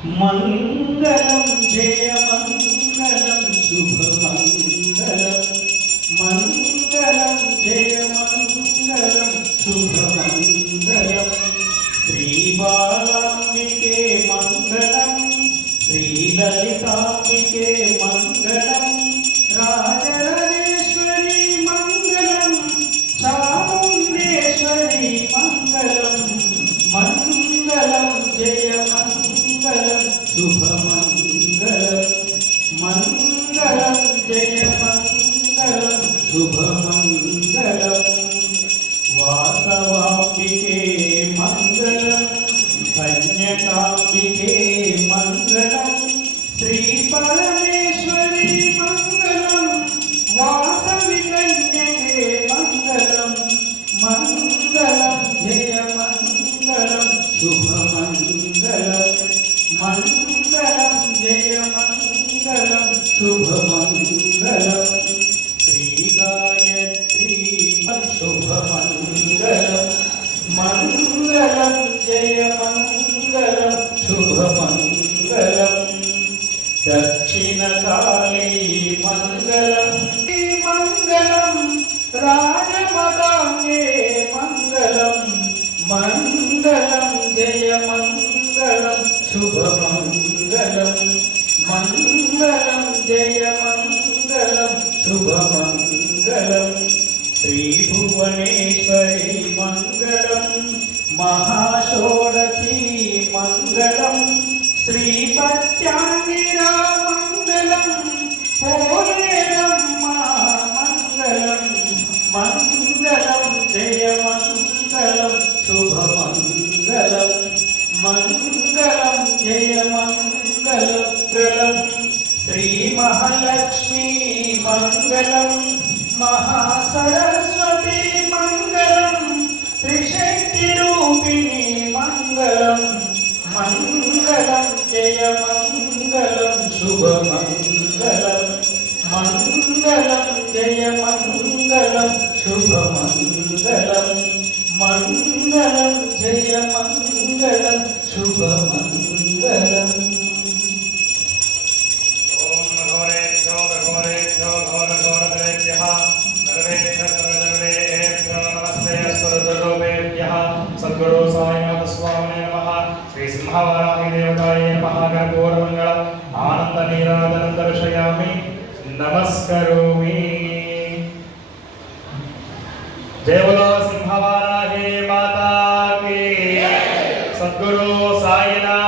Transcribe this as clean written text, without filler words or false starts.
మంగళం జయ మంగళం శుభమంగళం మంగళం జయ మంగళం శుభమంగళం శ్రీ బాలాంబికే మంగళం శ్రీ లలితాంబికే మంగళం రాజరాజేశ్వరి మంగళం చాముండేశ్వరి మంగళం మంగళం జయ మంగళం శుభమంగళం మంగళం జయ మంగళం శుభమంగళం వాసవాంబికే మంగళం కన్యకాంబికే మంగళం శ్రీ పరమేశ్వరి మంగళం వాసవి కన్యకే మంగళం మంగళం జయ మంగళం శుభమంగళం మంగళం జయ మంగళం శుభమంగళం శ్రీ గాయత్రీ శుభమంగళం మంగళం జయ మంగళం శుభమంగళం దక్షిణకాళీ మంగళం మంగళం రాజమదాంగే మంగళం మంగళం జయ మంగళం శుభమంగళం మంగళం జయ మంగళం శుభమంగళం శ్రీ భువనేశ్వరి మంగళం మహాషోడశీ మంగళం శ్రీ పత్యాంగిరా మంగళం పోలేరమ్మ మంగళం మంగళం జయ మంగళం శుభమంగళం మంగళం జయ మంగళం శ్రీ మహాలక్ష్మీ మంగళం మహాసరస్వతి మంగళం త్రిశక్తి రూపిణి మంగళం మంగళం జయ మంగళం శుభమంగళం మంగళం జయ మంగళం శుభమంగళం మంగళం జయ మంగళం శుభమంగళం सद्गुरु साईनाथ स्वामी नमः श्री सिंहवाराहि देवताय नमः कर्पूरमंगल आनंद नीराजन दर्शयामि नमस्करोमि जय बोलो सिंहवाराहि माता की सद्गुरु साईनाथ